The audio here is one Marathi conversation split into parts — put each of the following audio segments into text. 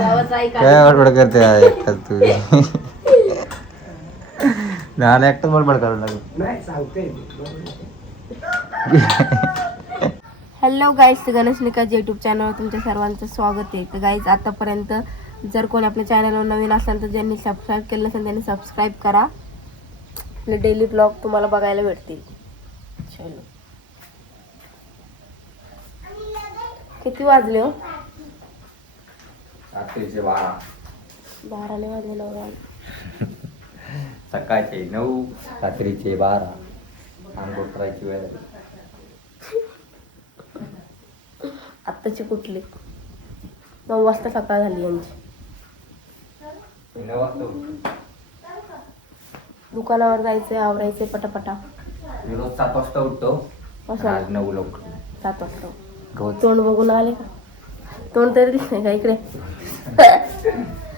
काय बडबड करते एकटाच तू लहान एकटाच बडबड करावं लागेल. हॅलो गाईज, गणेश निकाज यूट्यूब चॅनलवर तुमच्या सर्वांचं स्वागत आहे. तर गाईज, आतापर्यंत जर कोणी आपल्या चॅनलवर नवीन असाल तर ज्यांनी सबस्क्राईब केलं असेल त्यांनी सबस्क्राईब करा. आपले डेली ब्लॉग तुम्हाला बघायला भेटतील. चलो, किती वाजले हो? रात्रीचे 12. 12 नाही वाजले, 9 वाजले. सकाळचे 9, रात्रीचे 12. अंघोळ करायची वेळ. आत्ताची कुठली 9 वाजता सकाळ झाली यांची. 9 वाजता दुकानावर जायचंय, आवरायचंय पटापटा. मी रोज 7 वाजता उठतो. आज 9 लवकर. 7 वाजता रोज. तोंड बघून आले का? तोंड तरी दिसतंय का इकडे?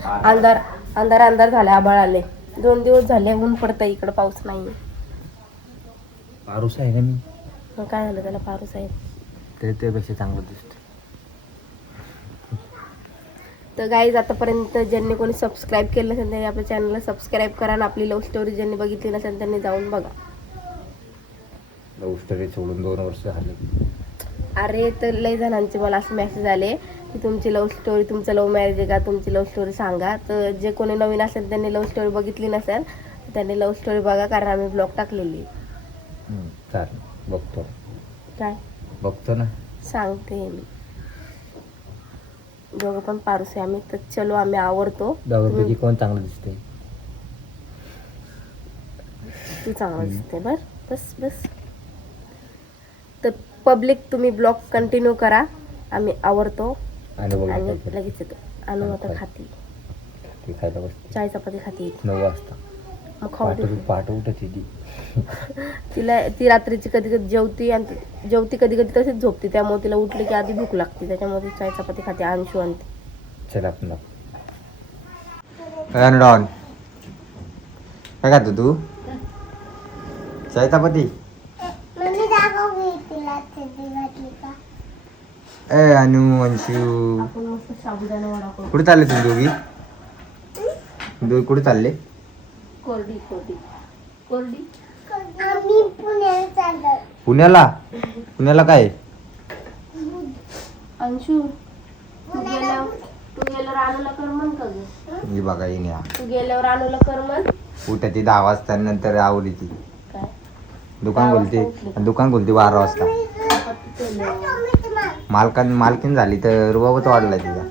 अंधार अंधार अंधार झाले, आभाळ आले. 2 दिवस झाले ऊन पडतंय, इकडं पाऊस नाही. पारूस आहे का मी? मग काय झालं त्याला? पाऊस आहे तरी त्यापेक्षा चांगलं दिसतं. तर गाईज, आतापर्यंत ज्यांनी कोणी सबस्क्राईब केलं नसेल त्यांनी आपल्या चॅनलला सबस्क्राईब करा आणि आपली लव्ह स्टोरी ज्यांनी बघितली नसेल त्यांनी जाऊन बघा. लव्ह स्टोरी सोडून 2 वर्ष झाले. अरे, तर लय जणांचे मला असे मेसेज आले की तुमची लव्ह स्टोरी, तुमचं लव्ह मॅरेज आहे का, तुमची लव्ह स्टोरी सांगा. तर जे कोणी नवीन असेल त्यांनी लव्ह स्टोरी बघितली नसेल त्यांनी लव्ह स्टोरी बघा, कारण आम्ही ब्लॉग टाकलेली. चालेल, बघतो. काय बघतो ना, सांगते मी. दोघं पण पारूस आहे आम्ही. तर चलो, आम्ही आवरतो. दोघांपैकी कोण चांगलं दिसतंय? तू चांगलं दिसते. बस बस. तर पब्लिक, तुम्ही ब्लॉग कंटिन्यू करा. आम्ही आवरतो आणि लगेच येतो. अनु आता खाती खायला बसते. चाय चपाती खाती 9 वाजता. मग खाऊ दे. पहाटे उठते ती. ती रात्रीची कधी कधी जेवती कधी कधी तशीच झोपते. त्यामुळे तिला उठली की आधी भूक लागते. त्याच्यामुळे ती चाय चपाती खाते. अंशू आणते. चल आपण डॉन, काय खातो तू? चाय चपाती? ए अनु, अंशू, आपण मस्त साबुदाणा वडा करू. कुठे चालले तुम्ही दोघी? कुठे चालले? कोरडी कोरडी कोरडी. आम्ही पुण्याला चाललो. पुण्याला काय? अंशू, तू गेल्यावर अनुला कर म्हण का ग? मी बघा येणे. तू गेल्यावर अनुला कर म्हण. उठते 10 वाजता, नंतर आवली ती. काय दुकान खोलते 12 वाजता. मालकीन झाली तर रुबाबच वाढलाय तिचा.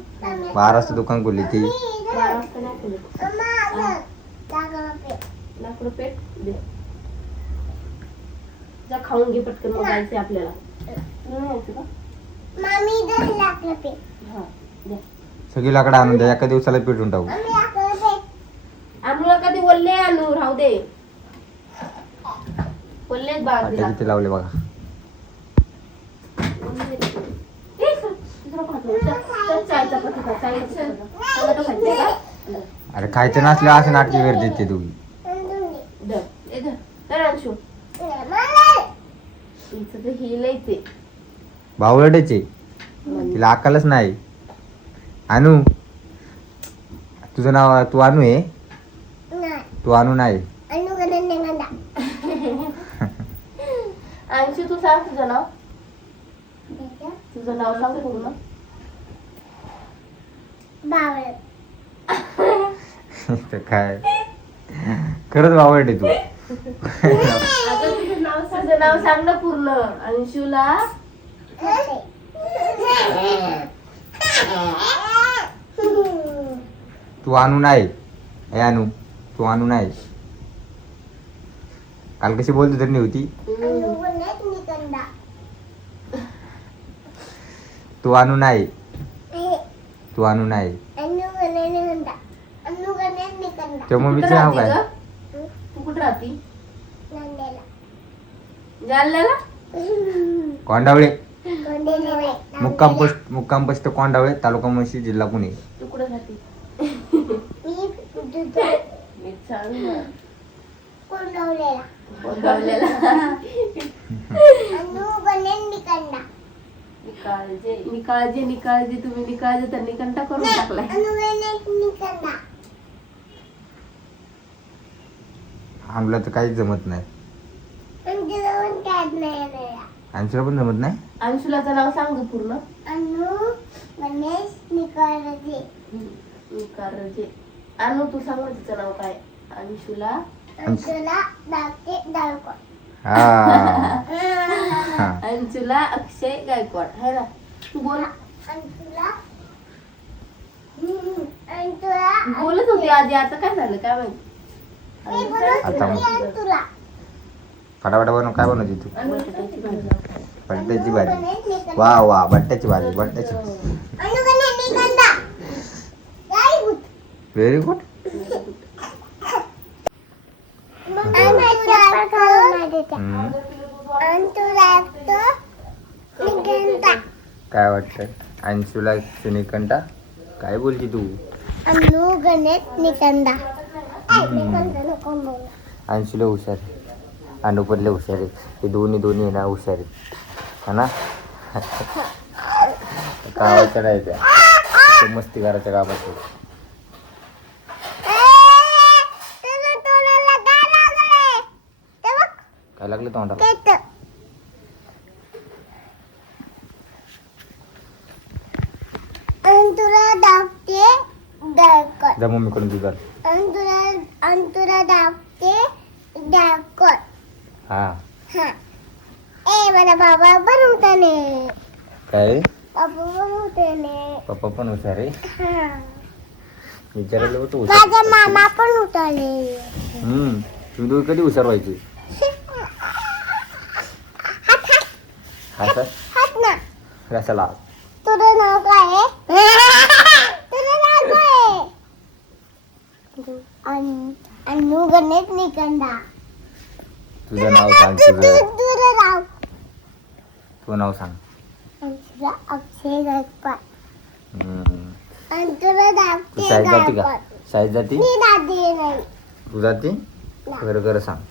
12 वाजता दुकान खोलली ती. 12 वाजता नाही खुलत. लाकडं पेट दे. जा खाऊन घे पटकन, मग जायचंय आपल्याला. तुला नाही यायचं का? मामी दही लागलं पे. हा, द्या. सगळी लाकडं आणून द्या, एका दिवसाला पेटून टाकू. आम्ही लागलं पे. अनुला कधी बोलले? अनु राहू दे. बोलले बाग दिला. किती लावले बघा. अरे खायचं नसलं असं नाटकी करते ते दोघी. भावड्याचे तिला अक्कलच नाही. अनु, तुझं नाव तू अनु आहे? नाही. तू अनु नाही. अनु गणन नेगंडा. अंशू, तू सांग तुझं नाव. तुझं नाव सांग पूर्ण. बावळ. काय खरंच भावडे तू. अगं, तुझं नाव सांग ना पूर्ण. अंशूला तू अनु नाही. अनु, तू अनु नाही. काल कशी बोलतो तरी नव्हती. अनु गणन निगंडा. तू अनु नाही. तू अनु नाही. अनु गणन निगंडा. अनु गणन निगंडा. त्या मम्मीचं नाव काय? तू कुठं राहती? नंदेला. जालन्याला. कोंडावळे. कोंडेले. मुक्काम पोस्ट कोंडावळे, तालुका मुळशी, जिल्हा पुणे. तू कुठं राहती? मी दुध. मी सांग ना. कोंडवलेला. बोलवलेला. अनु गणन निगंडा. निकाळजे तुम्ही निकाळजे तर निकंठा करून टाकलाय. अनुगणित निकंदा. आमला तर काहीच जमत नाही. अंशुला पण काढ नाही आलेला. अंशूला पण जमत नाही. अंशुलाचं नाव सांग गं पूर्ण. अनु गणेश निकंदे. निकाळजे. अनु तू सांग ना तिचं नाव काय. अंशुला अंशुला दाते दाळकोट. हा अंशुला अक्षय गायकवाड है ना. तू बोल. अंशुला अंशुला बोलत होती आधी, आता काय झालं काय माहिती. मी बोलत आता होती अंशुला. फटाफट बनव. काय बनवते तू? बटाट्याची भाजी. बट्ट्याची भाजी. वा वा बट्ट्याची भाजी. बट्ट्याची अनुगणित निकंदा. Very good. Very good. काय वाटतं अंशूला निकंठा? काय बोलती तू? अनुगणित निकंदा. अंशूला हुशार आहे. अनुपरले हुशार आहे. ते दोन्ही आहे ना हुशार आहेत हा ना. गावाच्या नाही त्या मस्ती करायच्या गावात. काय लागलं तोंडाला? अंतुरा दाबते गायकवाड. जा मम्मीकडून तुझा. अंतुरा दाबते गायकवाड. हा हा. ए मला बाबा बनवताने. काय? बाबा बनवताने. पप्पा पण हुशार आहे. हा. विचारायला होतं माझा हुशार. मामा पण उठाले. तुम्ही दोघे कधी हुशार व्हायचे? हा सर हात ना. कशाला? तुझं नाव काय आहे? तुझं नाव काय आहे? अनुगणित निकंदा. तुझं नाव सांग. तुझं तुझं नाव. तू नाव सांग. अंशुला अक्षय गायकवाड. हम्म. अंतुरा तू दाबते शाळेत जाते का? गायकवाड. शाळेत जाते? मी दादी नाही. तू जाते? खरं सांग.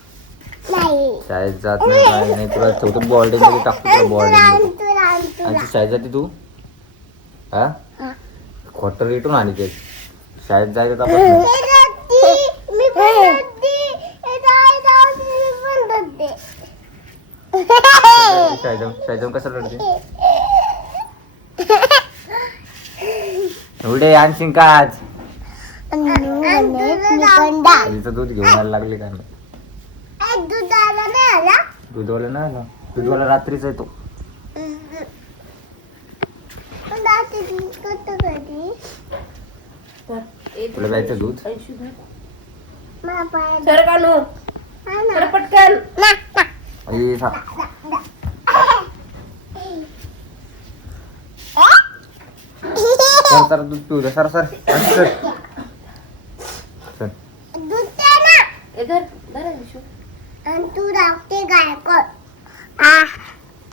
नाही. शाळेत जात नाही काय नाही. तुला ठेवतो बॉर्डिंग मध्ये टाकतो. तुला बॉर्डिंग मध्ये. अंतुरा आणि अंतुरा. तू शाळेत जाते तू? हा हा. खोटं रेटून आणि ते शाळेत जायचं तर मी रडती. मी पण रडती. हे जाऊ जाऊ मी पण रडते. शाळेत जाऊन कसं रडते? एवढे आणशीन का आज? अनुगणित निकंदा. आईचं दूध घेऊन यायला लागले काय नाही. दूध आला नाही आला. दूधवाला नाही आला. दूधवाला रात्रीच येतो. दादी दूध कसं कधी? तुला प्यायचं दूध? अंशु धर. मला पाय सर कानू हा ना. सर पटकन. ना, ना. आई सा- सर दूध पिऊ दे. Sir sir sir sir. दूध दे ना. ए धर धर अंशु. आणि तू राखते गायकवाड.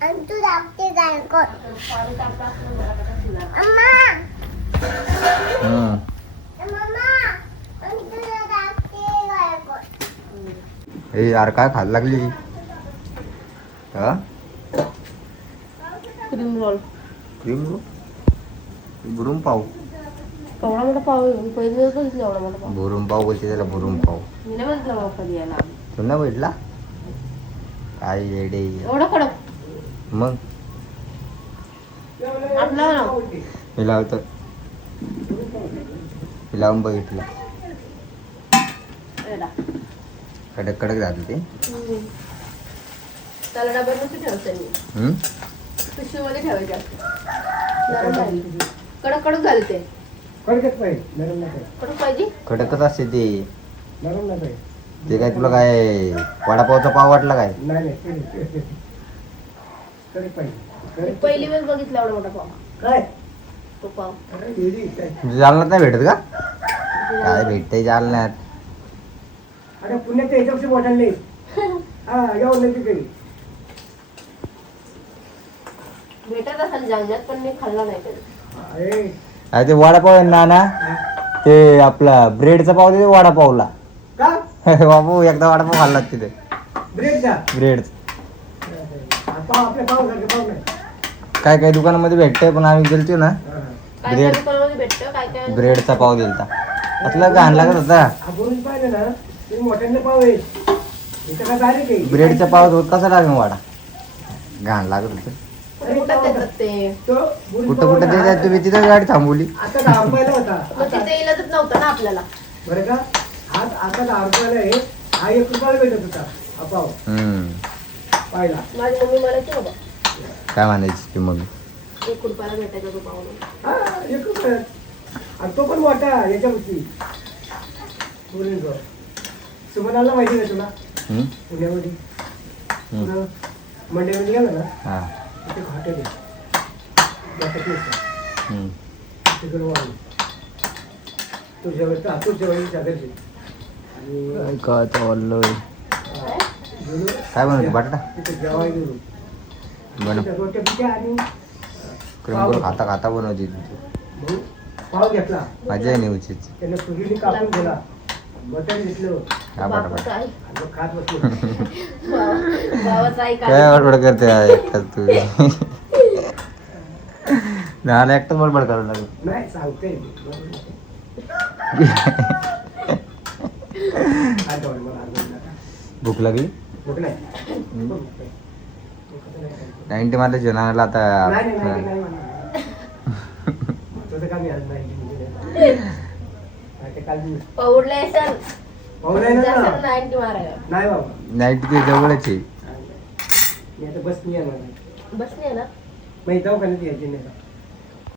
आणि तू राखते गायकवाड. अम्मा. हम्म. मम्मा. आणि तू राखते गायकवाड. ए यार काय खायला लागली? हा क्रीम रोल. Cream roll? बुरुम पाव. केवढा मोठा पाव आहे. पहिले बघितलं एवढा मोठा पाव. बुरुम पाव बोलते त्याला. बुरुम पाव मी नाही बघितला बाबा कधी याला. तू ना भेटला काय येडे? एवढा कडक. मग आपला ना. मी लावतो. मी लावून बघितलं. एवढा. कडक कडक जातं ते. त्याला डब्यात नसतं ठेवायचं मी. हम्म? पिशवीमध्ये ठेवायचे असते. नरम झाली. कडक कडक झाले ते. कडकच पाहिजे, नरम नाही पाहिजे. कडक पाहिजे. कडकच असते ते. नरम नाही पाहिजे. ते काय तुला काय वडापावचा पाव वाटला काय? नाही नाही कडक पाहिजे. मी कडक- पहिली वेळ बघितला एवढा मोठा पाव. काय तो पाव. अरे गेली काय? म्हणजे जालन्यात नाही भेटत का? काय भेटतंय जालन्यात? अरे पुण्यात याच्यापेक्षा मोठा नाही. हा येऊन नाही तिकडे. भेटत असेल जालन्यात पण मी खाल्ला नाही कधी. अरे अरे ते वडापाव आहे ना ना ते आपला ब्रेडचा पाव देते वडापावला. का बाबू एकदा वडापाव खाल्ला तिथे ब्रेकचा ब्रेड. पाव आपल्या पाव सारखे पाव नाही. काय काय दुकानामध्ये भेटतंय पण आम्ही गेलतो ना हा. काय ब्रेड काय दुकानामध्ये भेटतं काय काय ब्रेडचा पाव दिलता असला घाण लागत होता. आपण पाहिलं ना ते मोठ्यांना पाव आहे इथं का डायरेक्ट आहे ब्रेडचा पाव कसा लागेल वाडा घाण लागत होतं. कुठं कुठं देतात ते तो बुरी कुठं पाव कुठं ना, देतात तुम्ही तिथं गाडी थांबवली. आता 10 रुपयाला होता मग तिथे इलाजच नव्हतं ना आपल्याला. बरं का आज आता 10 रुपयाला आहे हा 1 रुपयाला भेटत होता हा पाव पाहिला. माझी मम्मी म्हणायची बाबा काय म्हणायची की मग 1 रुपयाला भेटायचा तो पाव. हा 1 रुपया आणि तो पण मोठा याच्यावरती सुमनाला माहिती आहे तुला हम्म? पुण्यामध्ये हम्म. पुन्हा मंडईमध्ये गेला ना हा. तिथे एक हॉटेल आहे त्यासाठी हम्म. तिकडे वाढली तुझ्या वडीलच्या घरची आणि काय चाललंय गेलो काय बनवते बटाटा तिथे जेवायला गेलो बनव तिथे रोट्या पिट्या आणि क्रम खाता खाता बनवते मग पाव घेतला मजा आहे नेऊचीच. त्याने पुरीने कापून दिला मटण घेतलं हा बापाचं बटाटा आई आणि मग खात बसलो भावाचं आई काय काय बडबड करते हा एकटाच तू लहान एकटाच बडबड करावं लागलं. नाही सांगते काय जेवण मला अर्धा नका. भूक लागली भूक नाही. 90 मध्ये जेवणाला नाही, नाही, आता नाही म्हणणार. तसं का मी आज नाही नाही, ते काल मी पौडले सर पाहू नाही ना जास्त 90 मारायला नाही बाबा 90 ते जवळच आहे. मी आता बस नाही येणार बसले ना मग दवाखान्यात यायची नाही का